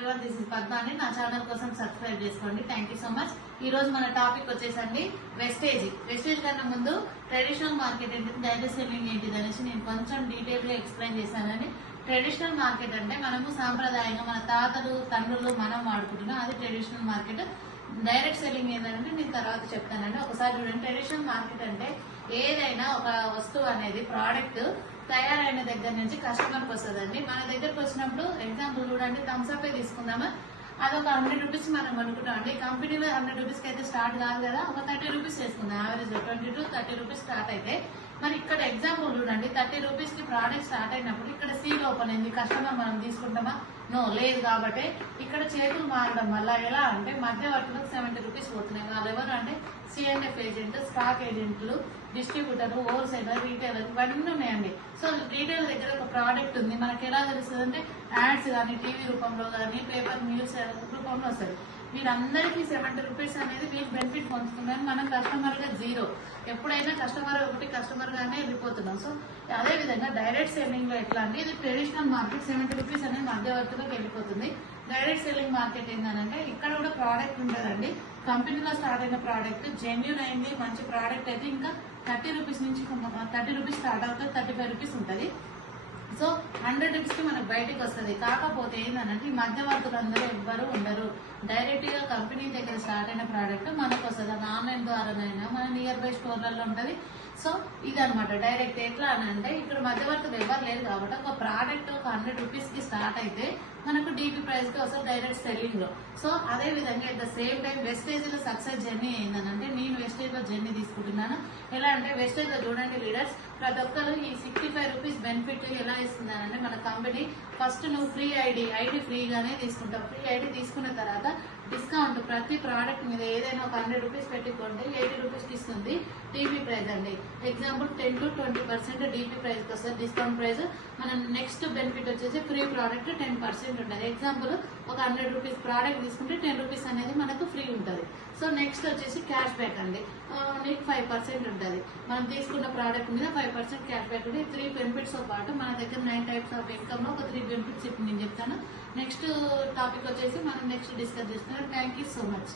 Everyone, this is Padmani. నా channel కోసం subscribe చేసుకోండి. Thank you so much. ఈ రోజు మన టాపిక్ వచ్చేసండి వెస్టేజ్ కన్నా ముందు ట్రెడిషనల్ మార్కెట్ ఏంటి, డైరెక్ట్ సెల్లింగ్ ఏంటిది అనేసి నేను కొంచెం డీటెయిల్ గా ఎక్స్ప్లెయిన్ చేశానని. ట్రెడిషనల్ మార్కెట్ అంటే మనము సాంప్రదాయంగా మన తాతలు తండ్రులు మనం వాడుకుంటున్నాం, అది ట్రెడిషనల్ మార్కెట్. డైరెక్ట్ సెల్లింగ్ ఏంటంటే నేను తర్వాత చెప్తానండి. ఒకసారి చూడండి. ట్రెడిషనల్ మార్కెట్ అంటే ఏదైనా ఒక వస్తువు అనేది ప్రోడక్ట్ తయారైన దగ్గర నుంచి కస్టమర్కి వస్తుందండి. మన దగ్గరకు వచ్చినప్పుడు ఎగ్జాంపుల్ చూడండి, థమ్స్అప్ తీసుకుందామా, అదొక 100 రూపీస్ మనం అనుకుంటామండి. కంపెనీలో 100 రూపీస్కి అయితే స్టార్ట్ కాదు కదా, ఒక 30 రూపీస్ వేసుకుందాం. యావరేజ్ 20 to 30 రూపీస్ స్టార్ట్ అయితే మరి ఇక్కడ ఎగ్జాంపుల్ చూడండి, 30 రూపీస్ కి ప్రోడక్ట్ స్టార్ట్ అయినప్పుడు ఇక్కడ సీల్ ఓపెన్ అయింది. కస్టమర్ మనం తీసుకుంటామా? నో, లేదు. కాబట్టి ఇక్కడ చేతులు మారడం వల్ల ఎలా అంటే మధ్యవర్తులకు 70 రూపీస్ పోతున్నాయి. వాళ్ళు ఎవరు అంటే సిఎన్ఎఫ్ ఏజెంట్, స్టాక్ ఏజెంట్లు, డిస్ట్రిబ్యూటర్, హోల్సేలర్, రీటైలర్ ఇవన్నీ ఉన్నాయండి. సో రీటైల్ దగ్గర ఒక ప్రోడక్ట్ ఉంది, మనకి ఎలా తెలుస్తుంది అంటే యాడ్స్ కానీ టీవీ రూపంలో కానీ పేపర్ న్యూస్ రూపంలో వస్తుంది. వీరందరికీ 70 రూపీస్ అనేది వీళ్ళు బెనిఫిట్ పొందుతున్నారు. మనం కస్టమర్ గా జీరో. ఎప్పుడైనా కస్టమర్ ఒకటి కస్టమర్ గానే వెళ్ళిపోతున్నాం. సో అదే విధంగా డైరెక్ట్ సెల్లింగ్ లో ఎట్లా అంటే ఇది ట్రెడిషనల్ మార్కెట్ 70 రూపీస్ అనేది మధ్యవర్తులకు వెళ్ళిపోతుంది. డైరెక్ట్ సెల్లింగ్ మార్కెట్ ఏంటంటే ఇక్కడ కూడా ప్రోడక్ట్ ఉంటుందండి. కంపెనీలో స్టార్ట్ అయిన ప్రోడక్ట్ జెన్యూన్ అయింది, మంచి ప్రోడక్ట్ అయితే ఇంకా 30 రూపీస్ నుంచి 30 రూపీస్ స్టార్ట్ అవుతుంది, 35 రూపీస్ ఉంటుంది. సో 100 రూపీస్ కి మనకు బయటకు వస్తుంది. కాకపోతే ఏంటంటే ఈ మధ్యవర్తులు అందరూ ఎవ్వరు ఉండరు. డైరెక్ట్ గా కంపెనీ దగ్గర స్టార్ట్ అయిన ప్రోడక్ట్ మనకు వస్తుంది. అది ఆన్లైన్ ద్వారానైనా మన నియర్ బై స్టోర్లలో ఉంటుంది. సో ఇదనమాట డైరెక్ట్. ఎట్లా అని అంటే ఇక్కడ మధ్యవర్తులు ఎవరు లేరు కాబట్టి ఒక ప్రోడక్ట్ ఒక 100 రూపీస్ కి స్టార్ట్ అయితే మనకు డీపీ ప్రైస్ కి వస్తుంది డైరెక్ట్ సెల్లింగ్ లో. సో అదే విధంగా at the same time wastage లో సక్సెస్ జర్నీ ఏంటంటే నేను వెస్టేజ్ లో జర్నీ తీసుకుంటున్నాను. ఎలా అంటే వెస్టేజ్ లో చూడండి లీడర్స్, ప్రతి ఒక్కరు ఈ 65 రూపీస్ బెనిఫిట్ ఎలా ఇస్తుందంటే మన కంపెనీ ఫస్ట్ నువ్వు ఫ్రీ ఐడి ఫ్రీగానే తీసుకుంటావు. ఫ్రీ ఐడి తీసుకున్న తర్వాత డిస్కౌంట్ ప్రతి ప్రోడక్ట్ మీద ఏదైనా ఒక 100 రూపీస్ పెట్టుకోండి 80 రూపీస్కి ఇస్తుంది డీపీ ప్రైస్ అండి. ఎగ్జాంపుల్ 10 to 20% డీపీ ప్రైస్ కి వస్తుంది డిస్కౌంట్ ప్రైస్. మన నెక్స్ట్ బెనిఫిట్ వచ్చేసి ఫ్రీ ప్రోడక్ట్ 10% ఉంటుంది. ఎగ్జాంపుల్ ఒక 100 రూపీస్ ప్రోడక్ట్ తీసుకుంటే 10 రూపీస్ అనేది మనకు ఫ్రీ ఉంటుంది. సో నెక్స్ట్ వచ్చేసి క్యాష్ బ్యాక్ అండి. నీకు 5% ఉంటుంది. మనం తీసుకున్న ప్రోడక్ట్ మీద 5% క్యాష్ బ్యాక్ ఉంది. 3 బెనిఫిట్స్ తో పాటు మన దగ్గర 9 టైప్స్ ఆఫ్ ఇన్కమ్ లో ఒక 3 బెనిఫిట్స్ ఇప్పుడు నేను చెప్తాను. నెక్స్ట్ టాపిక్ వచ్చేసి మనం నెక్స్ట్ డిస్కస్ చేస్తున్నాం. Thank you so much.